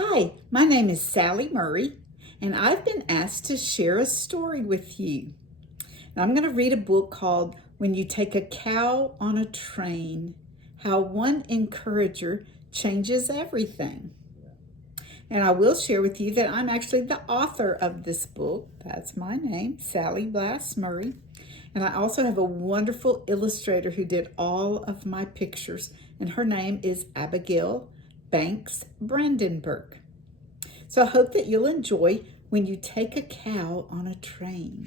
Hi, my name is Sally Murray, and I've been asked to share a story with you. And I'm going to read a book called When You Take a Cow on a Train, How One Encourager Changes Everything. And I will share with you that I'm actually the author of this book. That's my name, Sally Blass Murray. And I also have a wonderful illustrator who did all of my pictures, and her name is Abigail Banks Brandenburg. So I hope that you'll enjoy When You Take a Cow on a Train.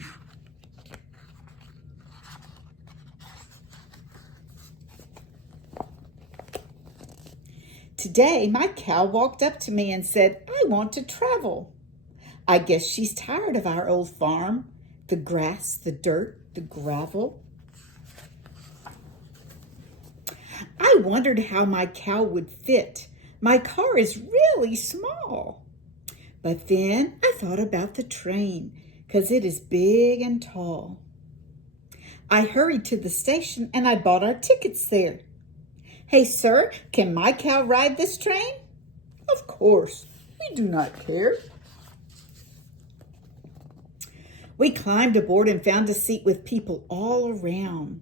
Today, my cow walked up to me and said, "I want to travel." I guess she's tired of our old farm, the grass, the dirt, the gravel. I wondered how my cow would fit. My car is really small. But then I thought about the train, 'cause it is big and tall. I hurried to the station and I bought our tickets there. "Hey, sir, can my cow ride this train?" "Of course, we do not care." We climbed aboard and found a seat with people all around.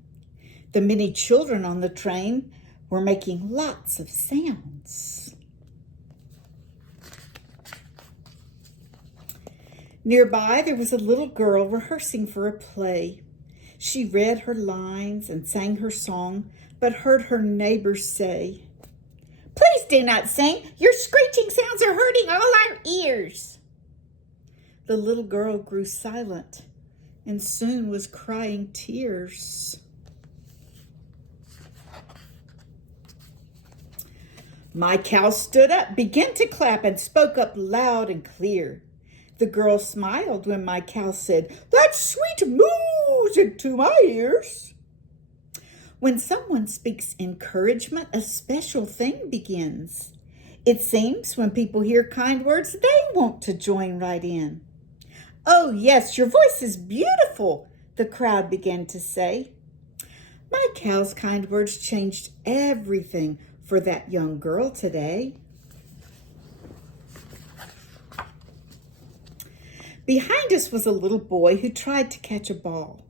The many children on the train were making lots of sounds. Nearby, there was a little girl rehearsing for a play. She read her lines and sang her song, but heard her neighbors say, "Please do not sing. Your screeching sounds are hurting all our ears." The little girl grew silent and soon was crying tears. My cow stood up, began to clap, and spoke up loud and clear. The girl smiled when my cow said, "That's sweet music to my ears." When someone speaks encouragement, a special thing begins. It seems when people hear kind words, they want to join right in. "Oh, yes, your voice is beautiful," the crowd began to say. My cow's kind words changed everything for that young girl today. Behind us was a little boy who tried to catch a ball.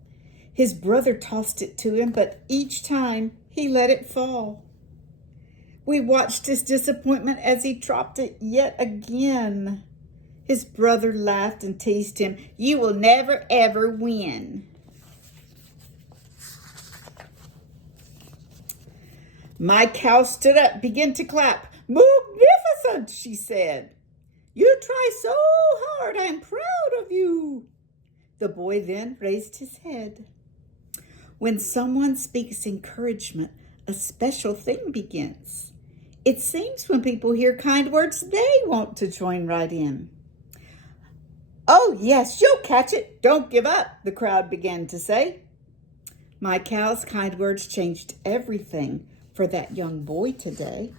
His brother tossed it to him, but each time he let it fall. We watched his disappointment as he dropped it yet again. His brother laughed and teased him, "You will never, ever win." My cow stood up, began to clap. "Magnificent," she said. "You try so hard. I'm proud of you." The boy then raised his head. When someone speaks encouragement, a special thing begins. It seems when people hear kind words, they want to join right in. "Oh, yes, you'll catch it. Don't give up," the crowd began to say. My cow's kind words changed everything for that young boy today.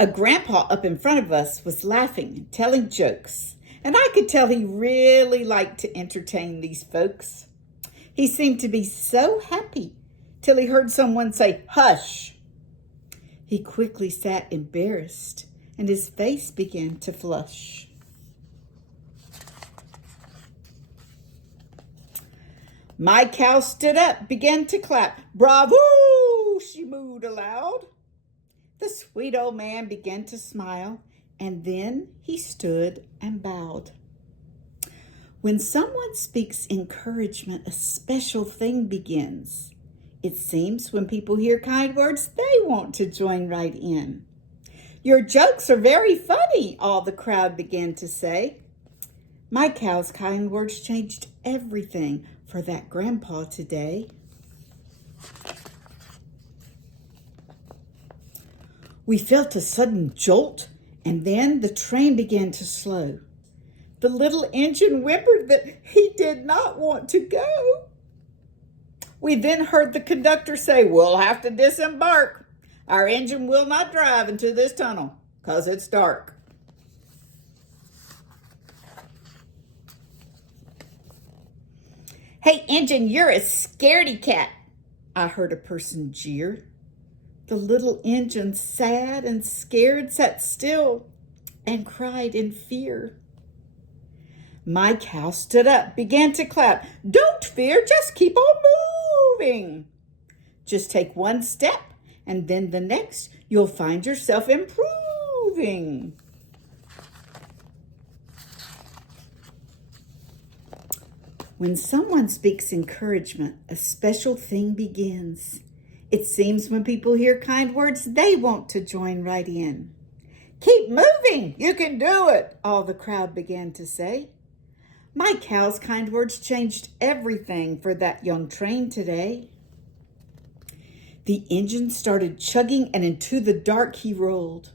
A grandpa up in front of us was laughing and telling jokes, and I could tell he really liked to entertain these folks. He seemed to be so happy till he heard someone say, "Hush." He quickly sat embarrassed, and his face began to flush. My cow stood up, began to clap. "Bravo," she mooed aloud. The sweet old man began to smile, and then he stood and bowed. When someone speaks encouragement, a special thing begins. It seems when people hear kind words, they want to join right in. "Your jokes are very funny," all the crowd began to say. My cow's kind words changed everything for that grandpa today. We felt a sudden jolt, and then the train began to slow. The little engine whimpered that he did not want to go. We then heard the conductor say, "We'll have to disembark. Our engine will not drive into this tunnel, 'cause it's dark." "Hey, engine, you're a scaredy cat," I heard a person jeer. The little engine, sad and scared, sat still and cried in fear. My cow stood up, began to clap. Don't fear, just keep on moving. Just take one step, and then the next, you'll find yourself improving. When someone speaks encouragement, a special thing begins. It seems when people hear kind words, they want to join right in. Keep moving, you can do it, all the crowd began to say. My cow's kind words changed everything for that young train today. The engine started chugging, and into the dark he rolled.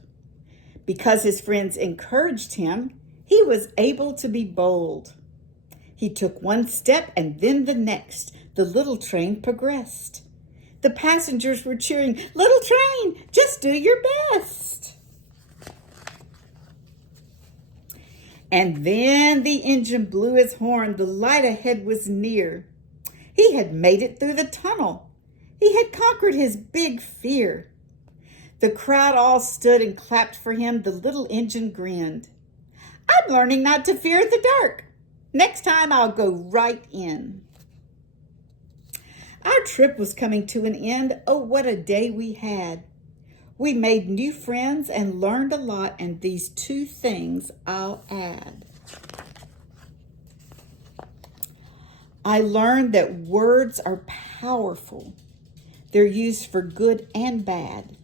Because his friends encouraged him, he was able to be bold. He took one step and then the next. The little train progressed. The passengers were cheering, "Little train, just do your best." And then the engine blew his horn. The light ahead was near. He had made it through the tunnel. He had conquered his big fear. The crowd all stood and clapped for him. The little engine grinned. I'm learning not to fear the dark. Next time I'll go right in. Our trip was coming to an end. Oh, what a day we had. We made new friends and learned a lot, and these two things I'll add. I learned that words are powerful. They're used for good and bad.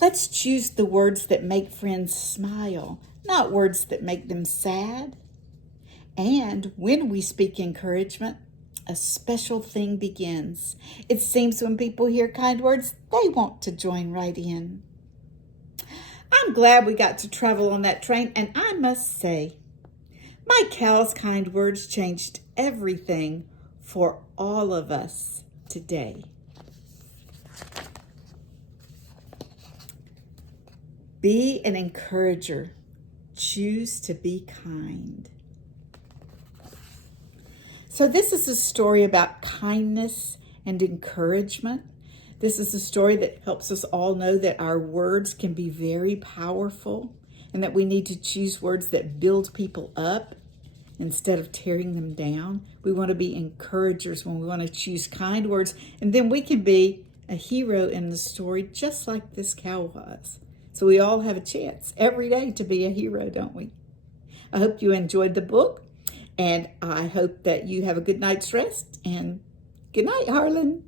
Let's choose the words that make friends smile, not words that make them sad. And when we speak encouragement, a special thing begins. It seems when people hear kind words, they want to join right in. I'm glad we got to travel on that train, and I must say, my cow's kind words changed everything for all of us today. Be an encourager. Choose to be kind. So this is a story about kindness and encouragement. This is a story that helps us all know that our words can be very powerful and that we need to choose words that build people up instead of tearing them down. We want to be encouragers when we want to choose kind words, and then we can be a hero in the story just like this cow was. So we all have a chance every day to be a hero, don't we? I hope you enjoyed the book. And I hope that you have a good night's rest. And good night, Harlan.